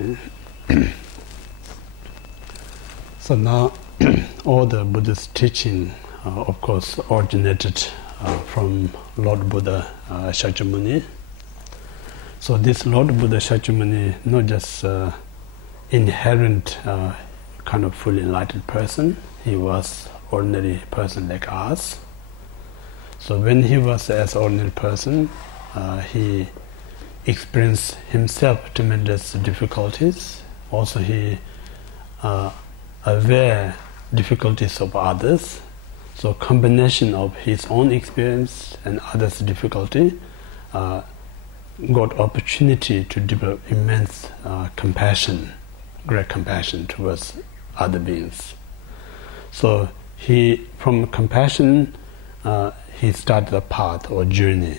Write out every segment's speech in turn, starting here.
Okay. So now all the Buddhist teaching, of course, originated from Lord Buddha Shakyamuni. So this Lord Buddha Shakyamuni, not just inherent kind of fully enlightened person, he was ordinary person like us. So when he was as ordinary person, he experienced himself tremendous difficulties. Also he aware difficulties of others. So combination of his own experience and others' difficulty got opportunity to develop immense compassion, great compassion towards other beings. So he, from compassion, he started a path or journey.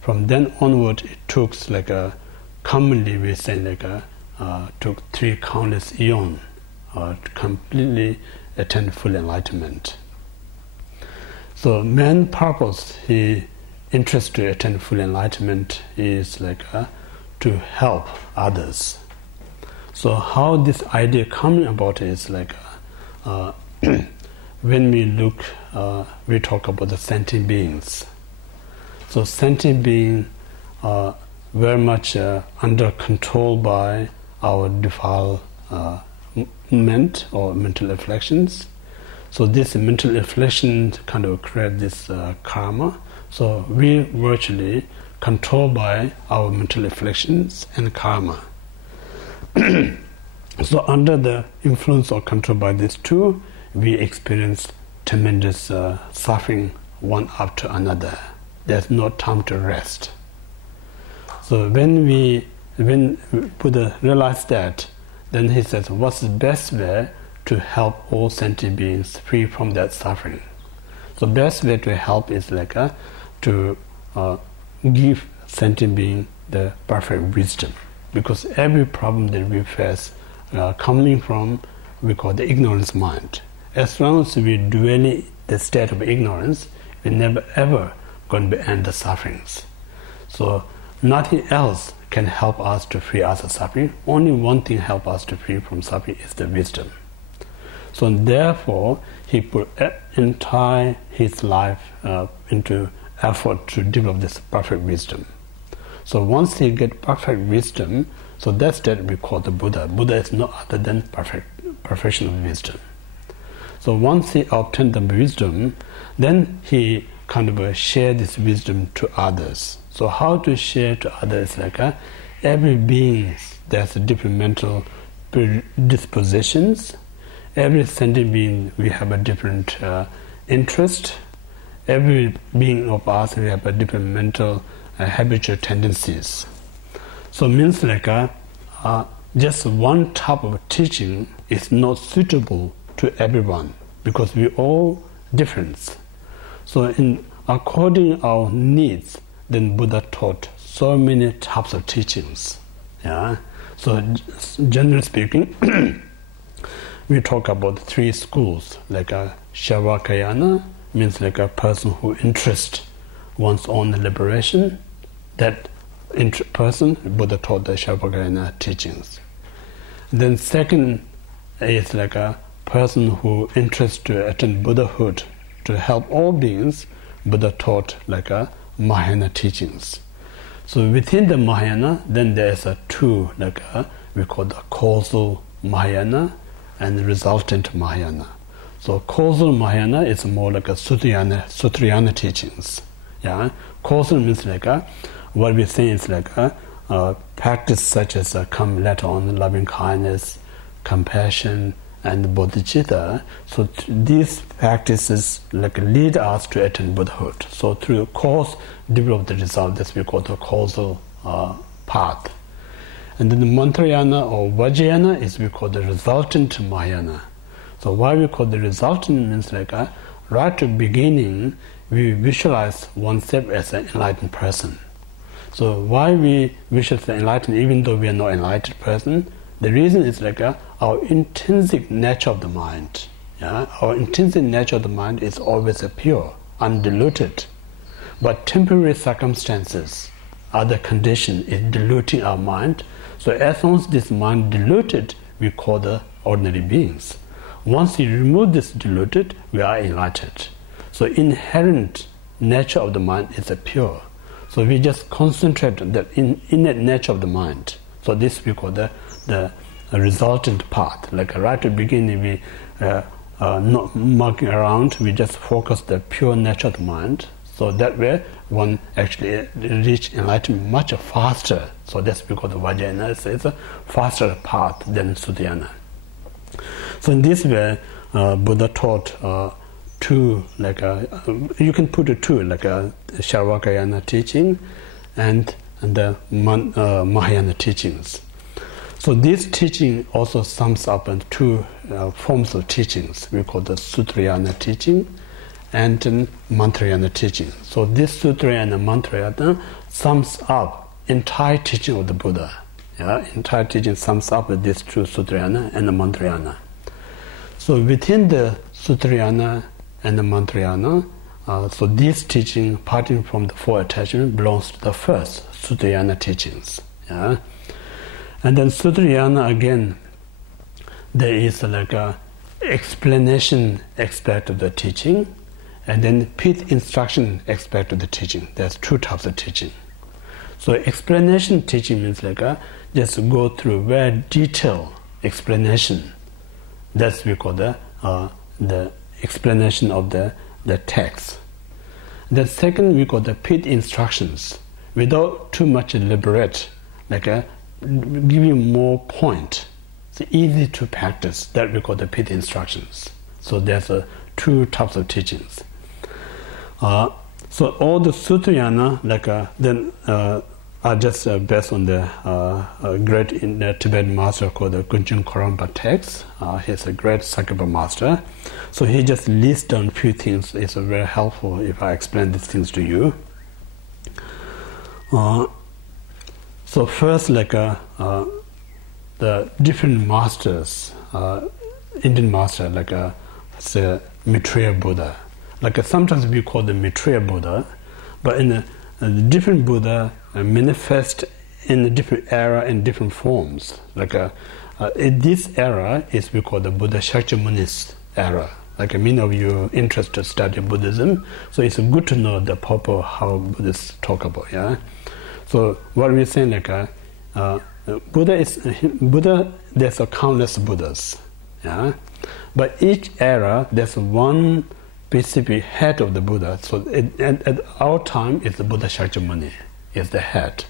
From then onward, it took like a, commonly we say like a, took 3 countless eons to completely attain full enlightenment. So main purpose, he interest to attain full enlightenment is like to help others. So how this idea coming about is like when we look, we talk about the sentient beings. So sentient beings are very much under control by our defilement or mental afflictions. So this mental affliction kind of create this karma. So we virtually controlled by our mental afflictions and karma. So under the influence or control by these two, we experience tremendous suffering one after another. There's no time to rest. So when Buddha realized that, then he says, what's the best way to help all sentient beings free from that suffering? So best way to help is like to give sentient being the perfect wisdom, because every problem that we face coming from, we call the ignorance mind. As long as we dwell in the state of ignorance, we never ever going to end the sufferings. So nothing else can help us to free us of suffering. Only one thing help us to free from suffering is the wisdom. So therefore, he put entire his life into effort to develop this perfect wisdom. So once he get perfect wisdom, so that's that we call the Buddha. Buddha is no other than perfection of wisdom. So once he obtained the wisdom, then he kind of share this wisdom to others. So how to share to others? Like every being, there's different mental predispositions. Every sentient being, we have a different interest. Every being of us, we have a different mental habitual tendencies. So means like just one type of teaching is not suitable to everyone, because we all different. So in according our needs, then Buddha taught so many types of teachings. Yeah. So generally speaking, we talk about 3 schools, like a Shavakayana, means like a person who interests one's own liberation. That person, Buddha taught the Shavakayana teachings. Then second is like a person who interests to attain Buddhahood, to help all beings. Buddha taught like a Mahayana teachings. So within the Mahayana, then there's a 2, like we call the causal Mahayana and resultant Mahayana. So causal Mahayana is more like a Sutrayana teachings. Yeah, causal means like what we say is like practice such as come later on loving kindness, compassion, and bodhicitta. So these practices like lead us to attain Buddhahood. So through cause develop the result. That's we call the causal path. And then the Mantrayana or Vajrayana is we call the resultant Mahayana. So why we call the resultant means like right at the beginning we visualize oneself as an enlightened person. So why we visualize the enlightened even though we are not an enlightened person? The reason is like our intrinsic nature of the mind. Yeah? Our intrinsic nature of the mind is always pure, undiluted. But temporary circumstances other condition is diluting our mind. So as long as this mind diluted, we call the ordinary beings. Once you remove this diluted, we are enlightened. So inherent nature of the mind is a pure. So we just concentrate on the innate nature of the mind. So this we call the resultant path. Like right at the beginning, we not marking around, we just focus the pure nature of the mind. So that way, one actually reach enlightenment much faster. So that's because the Vajrayana is a faster path than Sudhyana. So in this way, Buddha taught two, like you can put it two, like a Charvakayana teaching and the Mahayana teachings. So this teaching also sums up in two forms of teachings. We call the Sutrayana teaching and Mantrayana teaching. So this Sutrayana and Mantrayana sums up entire teaching of the Buddha. Yeah, entire teaching sums up with these two Sutrayana and the Mantrayana. So within the Sutrayana and the Mantrayana, so this teaching, parting from the four attachments, belongs to the first Sutrayana teachings. Yeah, and then Sutrayana again, there is like a explanation aspect of the teaching, and then pith instruction aspect of the teaching. There's two types of teaching. So explanation teaching means like just go through very detailed explanation. That's we call the explanation of the text. The second we call the pith instructions, without too much elaborate, like giving more point. It's easy to practice. That we call the pith instructions. So there's two types of teachings. So all the Sutrayana, like then are just based on the great Tibetan master called the Kunchen Karamba text. He's a great Sakapa master. So he just lists down a few things. It's very helpful if I explain these things to you. So first, like the different masters, Indian master, like say Maitreya Buddha. Like sometimes we call the Maitreya Buddha, but in the different Buddha manifest in a different era in different forms. Like in this era is we call the Buddha Shakyamuni's era. Like many of you interested to study Buddhism, so it's good to know the purpose how Buddhists talk about. Yeah. So what we're saying, like Buddha. There's a countless Buddhas. Yeah. But each era there's one specific head of the Buddha. So at our time, it's the Buddha Shakyamuni is the head.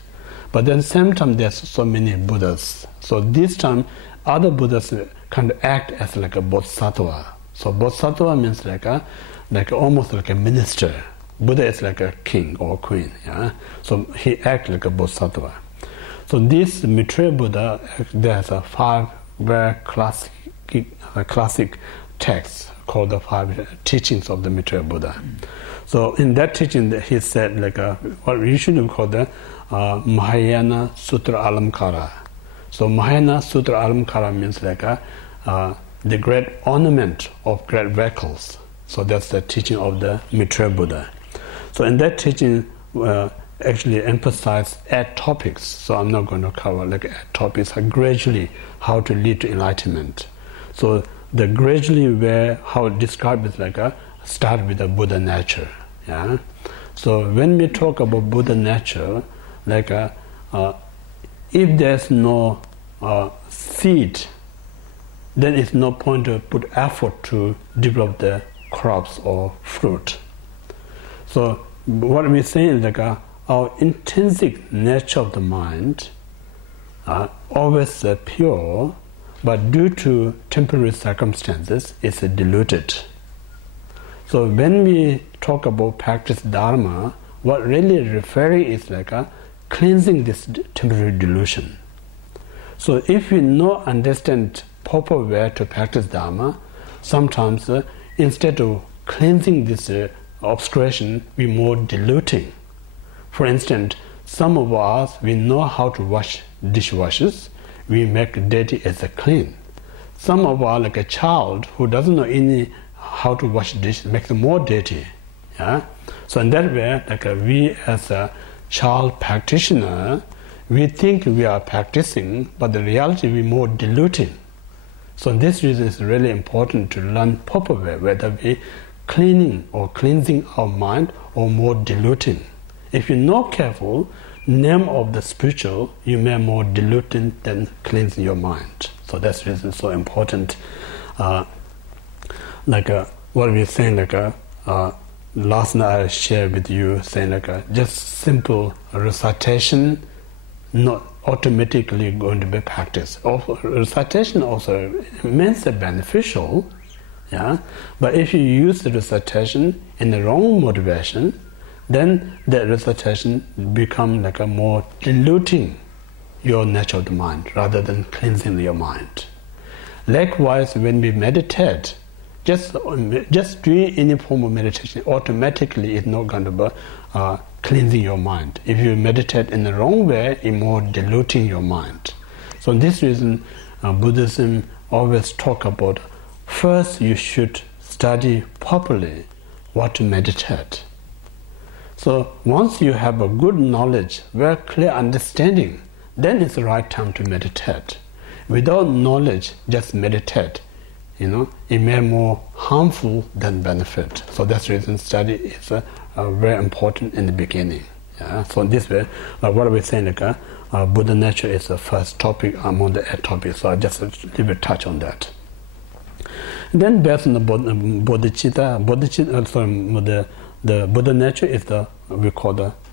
But then same time, there's so many Buddhas. So this time, other Buddhas kind of act as like a bodhisattva. So bodhisattva means like almost like a minister. Buddha is like a king or queen. Yeah. So he acts like a bodhisattva. So this Maitreya Buddha, there's 5 very classic texts called the 5 teachings of the Maitreya Buddha. So in that teaching, he said like what we usually call the Mahayana Sutra Alamkara. So Mahayana Sutra Alamkara means like the great ornament of great vehicles. So that's the teaching of the Maitreya Buddha. So in that teaching, actually emphasize 8 topics. So I'm not going to cover like 8 topics. Gradually, how to lead to enlightenment. So the gradually where how it described is like start with the Buddha nature. Yeah. So when we talk about Buddha nature, like if there's no seed, then it's no point to put effort to develop the crops or fruit. So what we're saying is like our intrinsic nature of the mind always pure, but due to temporary circumstances, it's diluted. So when we talk about practice Dharma, what really referring is like cleansing this temporary delusion. So if we not understand proper way to practice Dharma, sometimes instead of cleansing this obscuration, we more diluting. For instance, some of us, we know how to wash dishwashers, we make dirty as a clean. Some of us, like a child who doesn't know how to wash dish, makes them more dirty. Yeah. So in that way, like we as child practitioner, we think we are practicing, but the reality we're more diluting. So this reason is really important to learn proper way, whether we cleaning or cleansing our mind or more diluting. If you're not careful, name of the spiritual, you may more diluting than cleansing your mind. So that's the reason it's so important. What we're saying, last night I shared with you, saying just simple recitation, not automatically going to be practiced. Recitation also immensely beneficial, yeah. But if you use the recitation in the wrong motivation, then the recitation become a more diluting your nature of the mind rather than cleansing your mind. Likewise, when we meditate, just doing any form of meditation automatically is not going to be cleansing your mind. If you meditate in the wrong way, it's more diluting your mind. So for this reason, Buddhism always talk about first you should study properly what to meditate. So once you have a good knowledge, very clear understanding, then it's the right time to meditate. Without knowledge, just meditate. It may be more harmful than benefit. So that's the reason study is very important in the beginning. Yeah? So in this way, what are we saying? Buddha nature is the first topic among the 8 topics. So I just a little bit touch on that. Then based on the bodhicitta, the Buddha nature is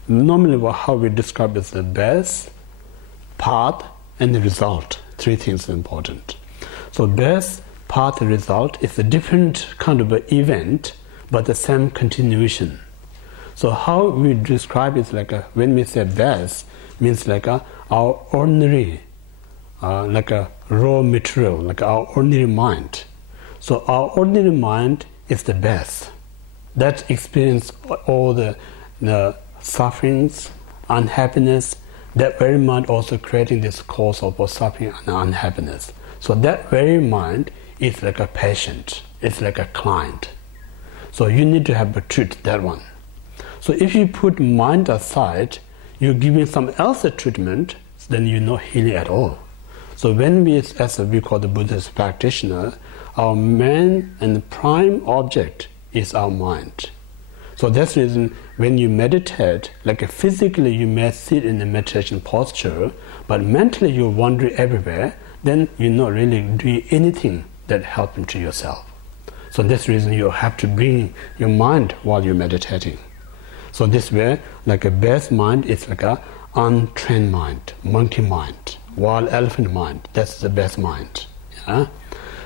normally how we describe it is the base, path, and the result. 3 things are important. So base, path, result is a different kind of event, but the same continuation. So how we describe it is when we say base, means our ordinary, a raw material, our ordinary mind. So our ordinary mind is the base. That experience all the sufferings, unhappiness, that very mind also creating this cause of suffering and unhappiness. So that very mind is like a patient, it's like a client. So you need to have a treat that one. So if you put mind aside, you're giving some else a treatment, then you're not healing at all. So when we, as we call the Buddhist practitioner, our main and prime object is our mind. So that's the reason when you meditate, physically you may sit in a meditation posture, but mentally you're wandering everywhere, then you're not really doing anything that helps to yourself. So that's the reason you have to bring your mind while you're meditating. So this way, a base mind is a untrained mind, monkey mind, wild elephant mind. That's the best mind. Yeah?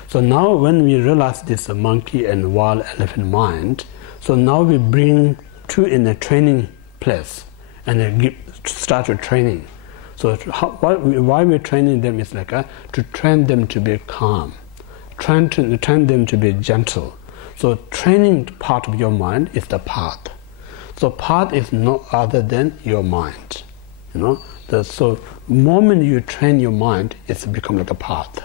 So now when we realize this monkey and wild elephant mind, so now we bring 2 in a training place and start with training. So why we're training them is to train them to be calm, train them to be gentle. So training part of your mind is the path. So path is no other than your mind. So moment you train your mind, it's become like a path.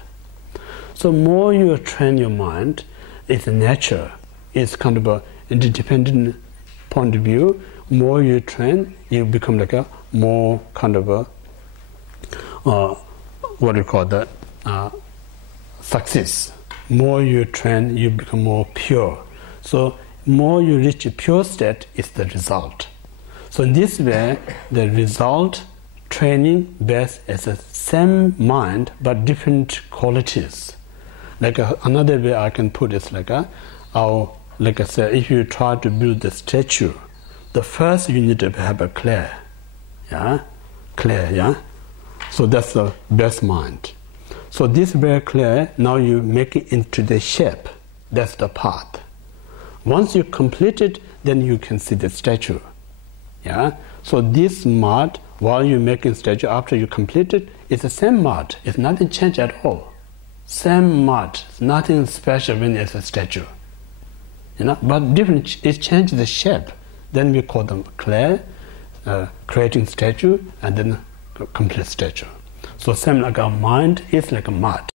So more you train your mind, it's nature. It's kind of a independent point of view. More you train, you become like a more kind of a success. More you train, you become more pure. So more you reach a pure state is the result. So in this way, the result training based is the same mind but different qualities. Another way I can put it is I say, if you try to build the statue, the first you need to have a clay. Yeah? Clay, yeah? So that's the best mind. So this very clay, now you make it into the shape. That's the path. Once you complete it, then you can see the statue. Yeah? So this mud, while you're making statue, after you complete it, it's the same mud. It's nothing changed at all. Same mud. It's nothing special when it's a statue. But different, it changes the shape. Then we call them clay, creating statue, and then complete statue. So same like our mind is like a mud.